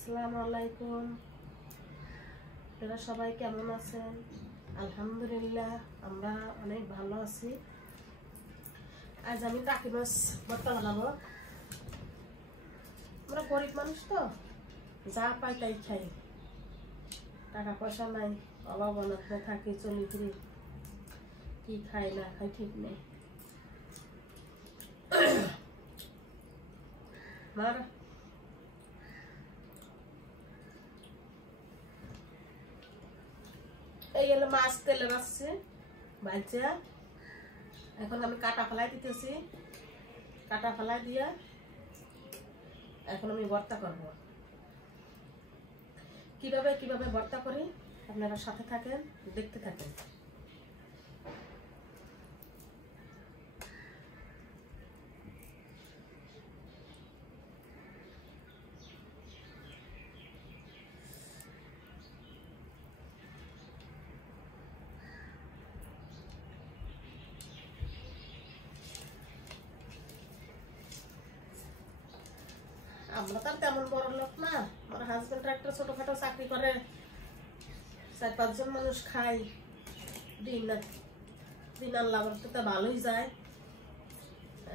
আসসালামু আলাইকুম। আপনারা সবাই কেমন আছেন? আলহামদুলিল্লাহ আমরা অনেক ভালো আছি। আজ আমি টাকি মাছ ভর্তা বানাবো। আমরা গরিব মানুষ তো যা পাই তাই খাই, টাকা পয়সা নাই, অভাব অনাথে থাকি, চলি ফিরি, কি খাই না খাই ঠিক নেই। আমার এই হলো মাছ তেলে রাখছি ভাজা। এখন আমি কাটা ফেলাই দিতেছি, কাটা ফেলাই দিয়া এখন আমি ভর্তা করব। কিভাবে কিভাবে ভর্তা করি আপনারা সাথে থাকেন, দেখতে থাকেন। আমরা তো তেমন বড় লোক না, আমার হাজবেন্ড একটা ছোটখাটো চাকরি করে, 4-5 জন মানুষ খাই, দিন আল্লাহ তো ভালোই যায়,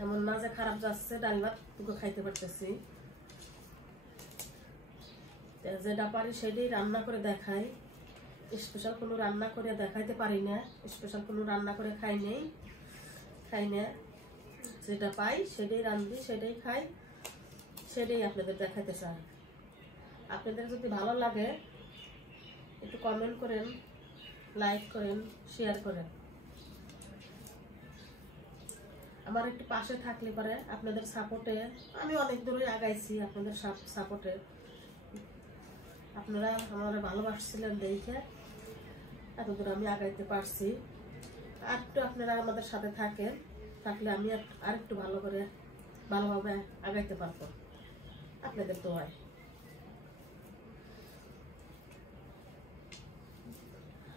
এমন না যে খারাপ যাচ্ছে। ডাল ভাত টুকু খাইতে পারতেছি, যেটা পারি সেটাই রান্না করে দেখাই। স্পেশাল কোনো রান্না করে দেখাইতে পারি না, স্পেশাল কোনো রান্না করে খাই না। যেটা পাই সেটাই রান্ধি, সেটাই খাই, সেটাই আপনাদের দেখাইতে চাই। আপনাদের যদি ভালো লাগে একটু কমেন্ট করেন, লাইক করেন, শেয়ার করেন। আমার একটু পাশে থাকলে পরে আপনাদের সাপোর্টে আমি অনেক দূরে আগাইছি। আপনাদের সাপোর্টে আপনারা আমার ভালোবাসছিলেন দেখে এত দূর আমি আগাইতে পারছি। আর একটু আপনারা আমাদের সাথে থাকলে আমি আর একটু ভালোভাবে আগাইতে পারবো আপনাদের দোয়ায়।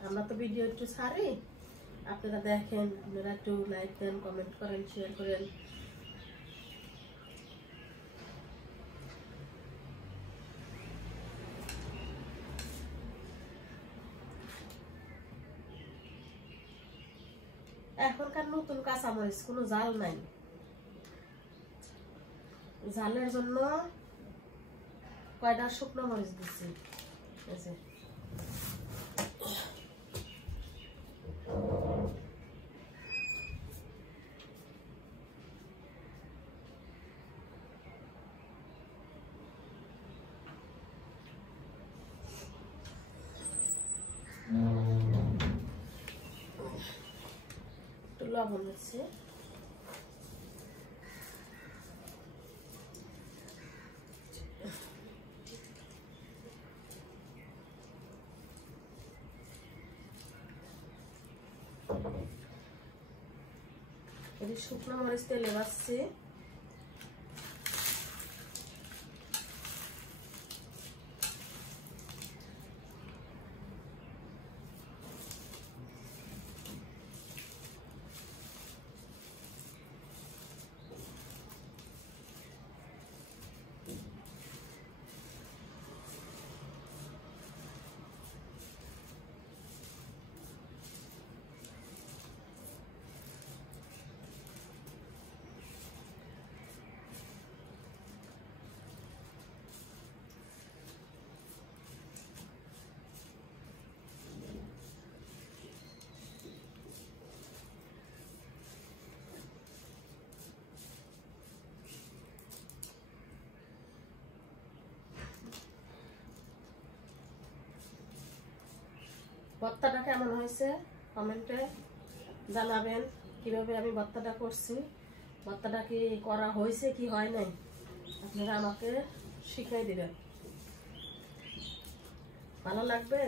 আমরা তো ভিডিও একটু ছাড়ি, আপনারা দেখেন, আপনারা একটু লাইক দেন, কমেন্ট করেন, শেয়ার করেন। এখনকার নতুন কাঁচামরিচ, কোনো জাল নাই, জালের জন্য কয়টা শুকনো মরিচ দিচ্ছি। একটু লবণ দিচ্ছি, শুকনো মরিচ তেলে ভাজছি। ভর্তাটা কেমন হয়েছে কমেন্টে জানাবেন। কিভাবে আমি ভর্তাটা করছি, ভর্তাটা কি করা হয়েছে কি হয় নাই, আপনারা আমাকে শিখিয়ে দিবেন। ভালো লাগবে।